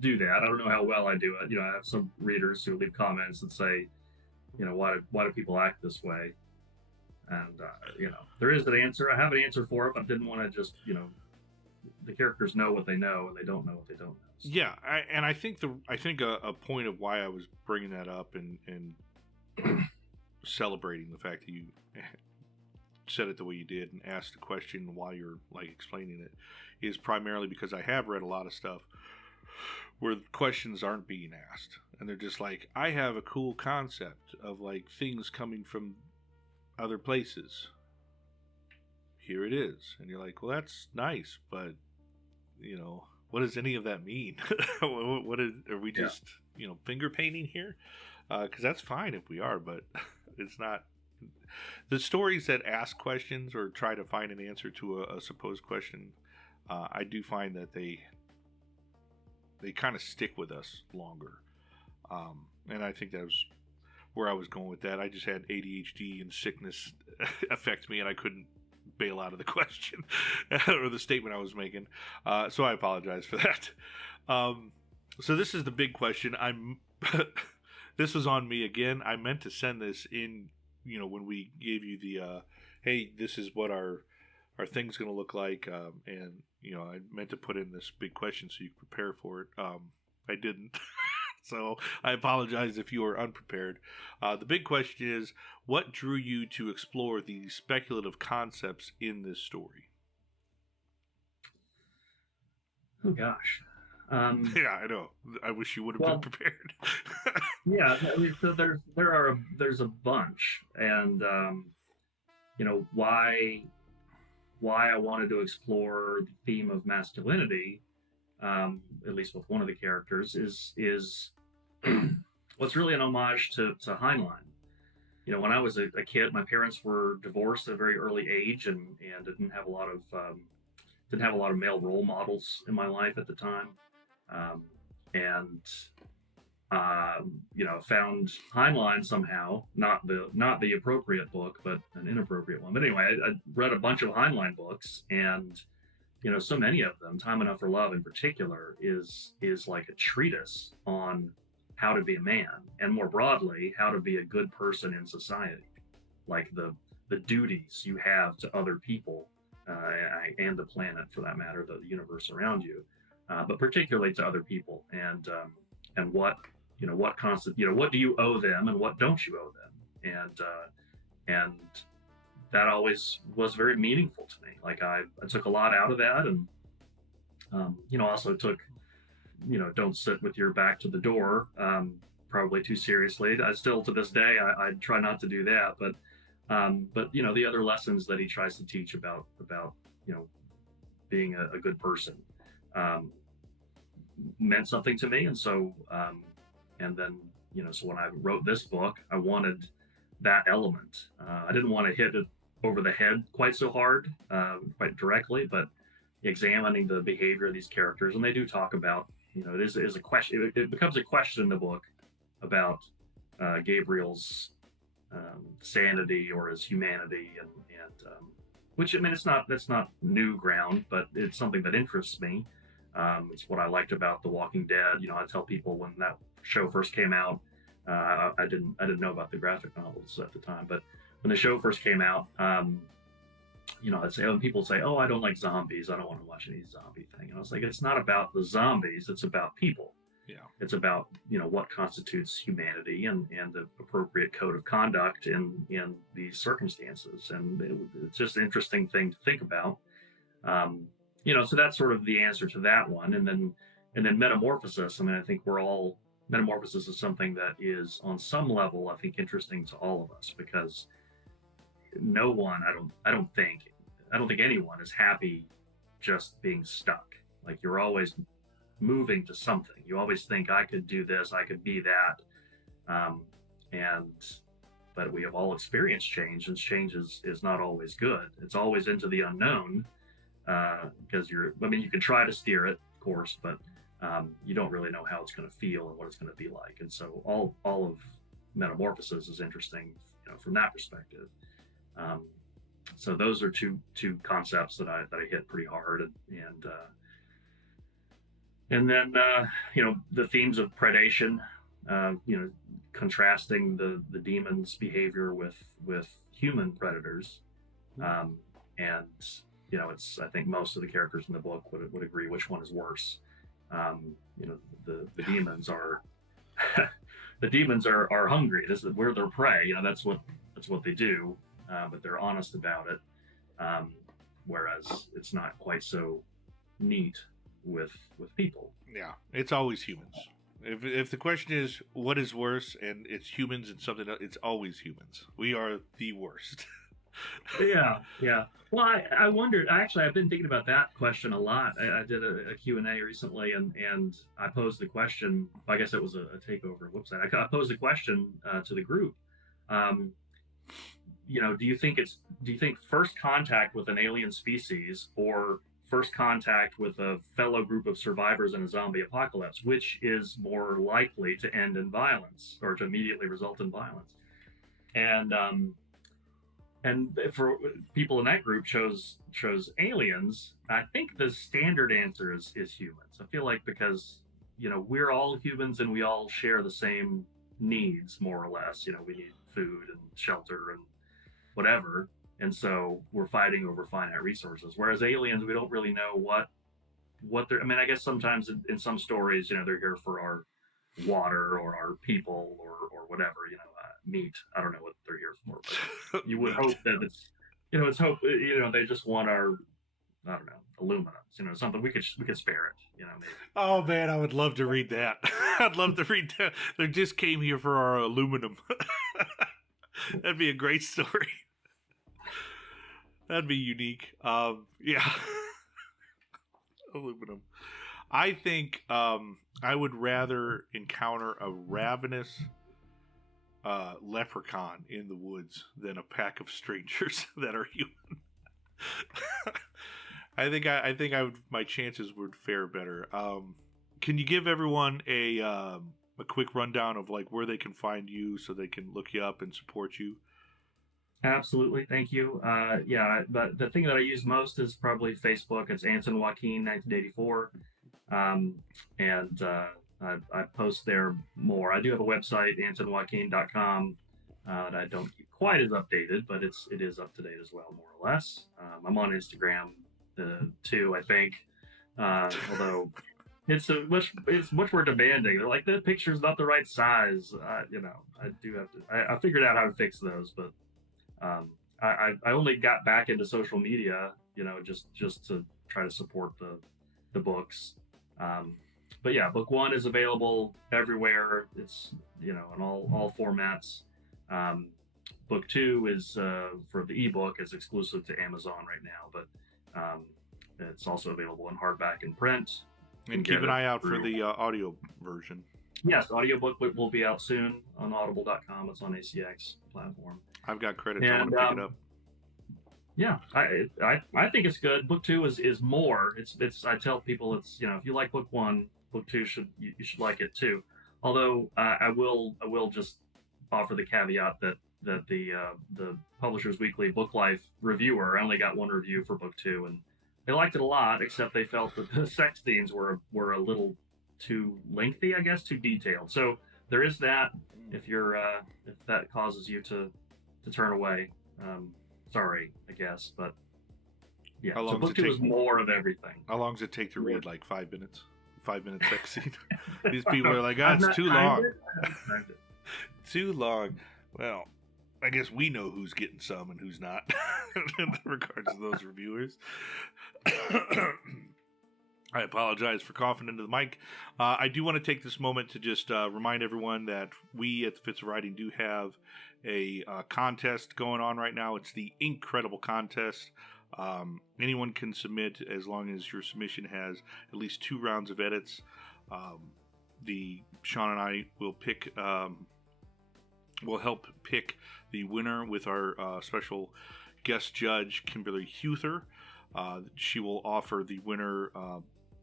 do that. I don't know how well I do it. I have some readers who leave comments and say, why do people act this way? And there is an answer. I have an answer for it, but I didn't want to just the characters know what they know, and they don't know what they don't know. So. Yeah, I think a point of why I was bringing that up and celebrating the fact that you said it the way you did and asked the question while you're like explaining it is primarily because I have read a lot of stuff where questions aren't being asked, and they're just like, I have a cool concept of like things coming from other places. Here it is. And you're like, well, that's nice, but what does any of that mean? Are we just finger painting here? Because that's fine if we are, but it's not. The stories that ask questions or try to find an answer to a supposed question, I do find that they kind of stick with us longer. And I think that was where I was going with that. I just had ADHD and sickness affect me, and I couldn't bail out of the question or the statement I was making. So I apologize for that. So this is the big question. This was on me again. I meant to send this in, when we gave you the, hey, this is what our thing's going to look like. And, I meant to put in this big question so you could prepare for it. I didn't. So I apologize if you are unprepared. The big question is, what drew you to explore the speculative concepts in this story? Oh gosh. Yeah, I know. I wish you would have been prepared. Yeah, so there's a bunch, and why I wanted to explore the theme of masculinity, at least with one of the characters, is what's really an homage to Heinlein. When I was a kid, my parents were divorced at a very early age, and didn't have a lot of male role models in my life at the time. Found Heinlein somehow, not the appropriate book, but an inappropriate one. But anyway, I read a bunch of Heinlein books, and so many of them, Time Enough for Love in particular, is like a treatise on how to be a man, and more broadly, how to be a good person in society, like the duties you have to other people, and the planet for that matter, the universe around you. But particularly to other people, and what what do you owe them, and what don't you owe them, and that always was very meaningful to me. Like I took a lot out of that, and also took don't sit with your back to the door, probably too seriously. I still to this day I try not to do that, but the other lessons that he tries to teach about being a good person. Meant something to me, and so so when I wrote this book, I wanted that element. I didn't want to hit it over the head quite so hard, quite directly, but examining the behavior of these characters, and they do talk about it is a question. It becomes a question in the book about Gabriel's sanity or his humanity, and which that's not new ground, but it's something that interests me. It's what I liked about The Walking Dead. I tell people when that show first came out, I didn't know about the graphic novels at the time, but when the show first came out, I'd say when people say, "Oh, I don't like zombies. I don't want to watch any zombie thing," and I was like, "It's not about the zombies. It's about people. Yeah. It's about what constitutes humanity and the appropriate code of conduct in these circumstances." And it's just an interesting thing to think about. So that's sort of the answer to that one. And then metamorphosis. I mean, I think metamorphosis is something that is on some level, I think, interesting to all of us, because no one, I don't think anyone is happy just being stuck. Like, you're always moving to something. You always think, I could do this, I could be that. And but we have all experienced change, and change is not always good. It's always into the unknown, because you can try to steer it, of course, but you don't really know how it's going to feel and what it's going to be like. And so all of metamorphosis is interesting, from that perspective. So those are two concepts that I hit pretty hard, and then the themes of predation, contrasting the demon's behavior with human predators, and it's, I think most of the characters in the book would agree which one is worse. The demons are the demons are hungry. We're their prey. That's what they do. But they're honest about it, whereas it's not quite so neat with people. Yeah, it's always humans. If the question is what is worse, and it's humans and something else, it's always humans. We are the worst. Yeah. Well, I wondered. I've been thinking about that question a lot. I did a Q&A recently, and I posed the question. I guess it was a takeover website. I posed the question to the group. Do you think first contact with an alien species, or first contact with a fellow group of survivors in a zombie apocalypse, which is more likely to end in violence or to immediately result in violence? And for people in that group chose aliens. I think the standard answer is humans. I feel like, because we're all humans and we all share the same needs, more or less. We need food and shelter and whatever, and so we're fighting over finite resources. Whereas aliens, we don't really know what they're. I mean, I guess sometimes in some stories, they're here for our water or our people or whatever. Meat. I don't know what they're here for, but you would hope that it's hope. They just want our, I don't know, aluminum. Something we could spare it. Maybe. Oh man, I would love to read that. I'd love to read that. They just came here for our aluminum. That'd be a great story. That'd be unique. Yeah. Aluminum. I think I would rather encounter a ravenous leprechaun in the woods than a pack of strangers that are human. I think my chances would fare better. Can you give everyone a quick rundown of like where they can find you so they can look you up and support you? Absolutely, thank you. But the thing that I use most is probably Facebook. It's Anson Joaquin 1984, and I post there more. I do have a website, ansonjoaquin.com, that I don't keep quite as updated, but it is up to date as well, more or less. I'm on Instagram too, I think, although it's much more demanding. They're like, the picture's not the right size. I do have to. I figured out how to fix those, but I only got back into social media, just to try to support the books. But yeah, book one is available everywhere. It's in all formats. Book two is for the ebook is exclusive to Amazon right now, but it's also available in hardback and print. And keep an eye out for the audio version. Yes, audiobook will be out soon on audible.com. It's on ACX platform. I've got credits. I want to pick it up. Yeah, I think it's good. Book two is more. It's I tell people it's if you like book one, book two you should like it too. Although I will just offer the caveat that the Publishers Weekly Book Life reviewer, I only got one review for book two, and they liked it a lot, except they felt that the sex scenes were a little too lengthy, I guess, too detailed. So there is that. If you're if that causes you to turn away, sorry, I guess. But yeah, How so long does book it two take? is more of everything. How long does it take to read? Like 5 minutes? 5 minute sex scene. These people are like, I've it's not too timed long. it. I haven't timed it. Too long. Well, I guess we know who's getting some and who's not in regards to those reviewers. I apologize for coughing into the mic. I do want to take this moment to just remind everyone that we at the Fitz of Writing do have a contest going on right now. It's the Incredible Contest. Anyone can submit as long as your submission has at least 2 rounds of edits. Sean and I will pick. We'll help pick the winner with our special guest judge, Kimberly Huther. She will offer the winner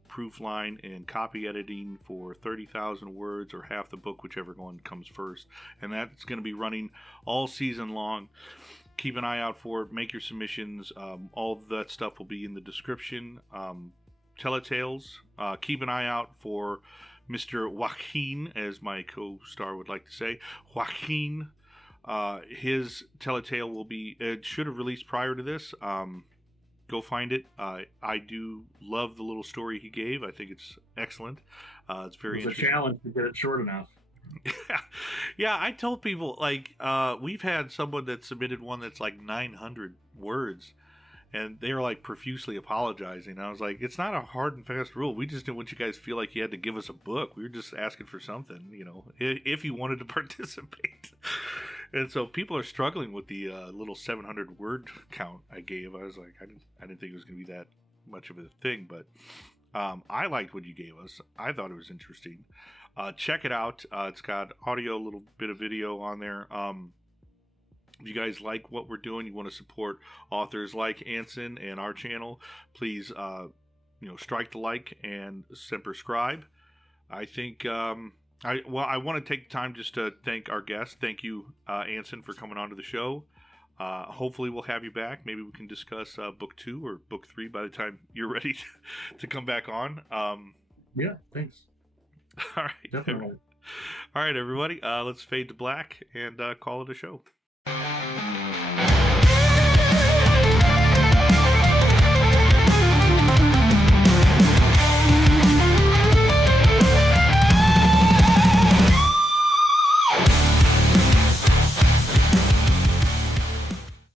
proofline and copy editing for 30,000 words or half the book, whichever one comes first. And that's going to be running all season long. Keep an eye out for it. Make your submissions. All of that stuff will be in the description. Teletales. Keep an eye out for Mr. Joaquin, as my co-star would like to say. Joaquin. His Teletale will be... It should have released prior to this. Go find it. I do love the little story he gave. I think it's excellent. It's very It was interesting. a challenge to get it short enough. Yeah, I told people, like, we've had someone that submitted one that's like 900 words, and they were like profusely apologizing. I was like, it's not a hard and fast rule. We just didn't want you guys to feel like you had to give us a book. We were just asking for something, you know, if you wanted to participate. And so people are struggling with the little 700 word count I gave. I was like, I didn't think it was going to be that much of a thing, but I liked what you gave us. I thought it was interesting. Check it out. It's got audio, a little bit of video on there. If you guys like what we're doing, you want to support authors like Anson and our channel, please, strike the like and subscribe. I think, I want to take time just to thank our guest. Thank you, Anson, for coming on to the show. Hopefully we'll have you back. Maybe we can discuss book 2 or book 3 by the time you're ready to come back on. Yeah, thanks. All right. Definitely. All right, everybody. Let's fade to black and call it a show.